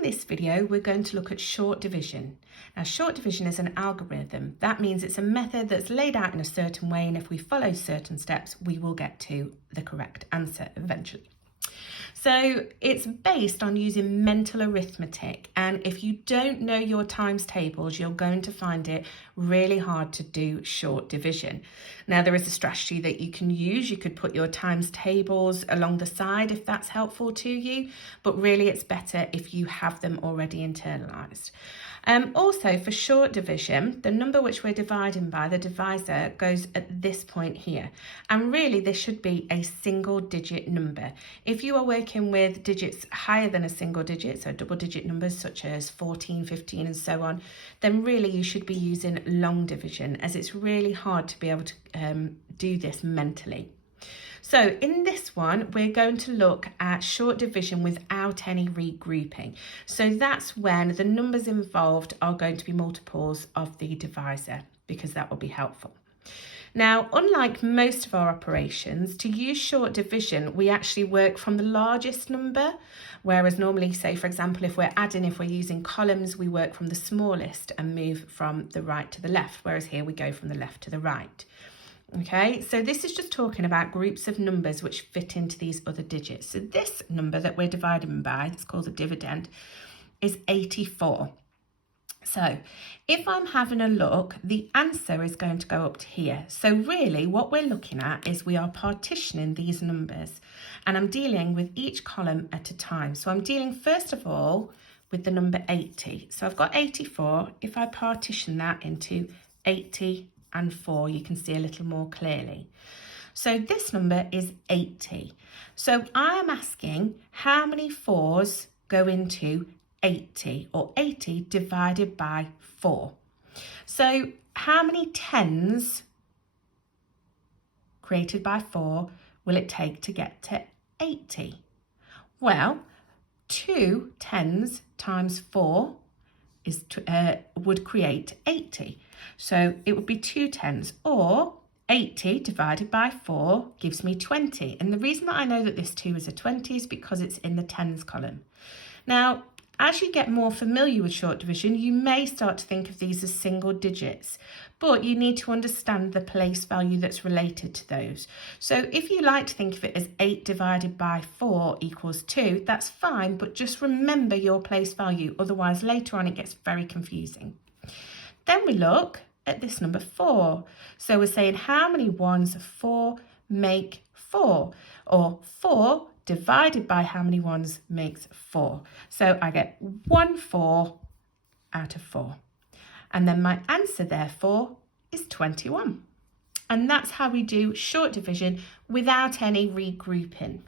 In this video, we're going to look at short division. Now, short division is an algorithm. That means it's a method that's laid out in a certain way, and if we follow certain steps, we will get to the correct answer eventually. So it's based on using mental arithmetic, and if you don't know your times tables, you're going to find it really hard to do short division. Now, there is a strategy that you can use. You could put your times tables along the side if that's helpful to you, but really it's better if you have them already internalized. Also, for short division, the number which we're dividing by, the divisor, goes at this point here. And really, this should be a single digit number. If you are working with digits higher than a single digit, so double digit numbers such as 14, 15 and so on, then really you should be using long division, as it's really hard to be able to do this mentally. So in this one, we're going to look at short division without any regrouping. So that's when the numbers involved are going to be multiples of the divisor, because that will be helpful. Now, unlike most of our operations, to use short division, we actually work from the largest number, whereas normally, say, for example, if we're using columns, we work from the smallest and move from the right to the left, whereas here we go from the left to the right. Okay, so this is just talking about groups of numbers which fit into these other digits. So this number that we're dividing by, it's called a dividend, is 84. So if I'm having a look, the answer is going to go up to here. So really what we're looking at is we are partitioning these numbers, and I'm dealing with each column at a time. So I'm dealing first of all with the number 80. So I've got 84. If I partition that into 80 and 4, you can see a little more clearly. So this number is 80. So I am asking how many 4s go into 80, or 80 divided by 4. So how many 10s created by 4 will it take to get to 80? Well, 2 10s times 4 is would create 80. So it would be 2 10s, or 80 divided by 4 gives me 20. And the reason that I know that this 2 is a 20 is because it's in the tens column. Now, as you get more familiar with short division, you may start to think of these as single digits, but you need to understand the place value that's related to those. So if you like to think of it as 8 divided by 4 equals 2, that's fine, but just remember your place value, otherwise later on it gets very confusing. Then we look at this number 4. So we're saying how many 1s 4 make 4, or 4 divided by how many 1s makes 4. So I get 1 4 out of 4. And then my answer, therefore, is 21. And that's how we do short division without any regrouping.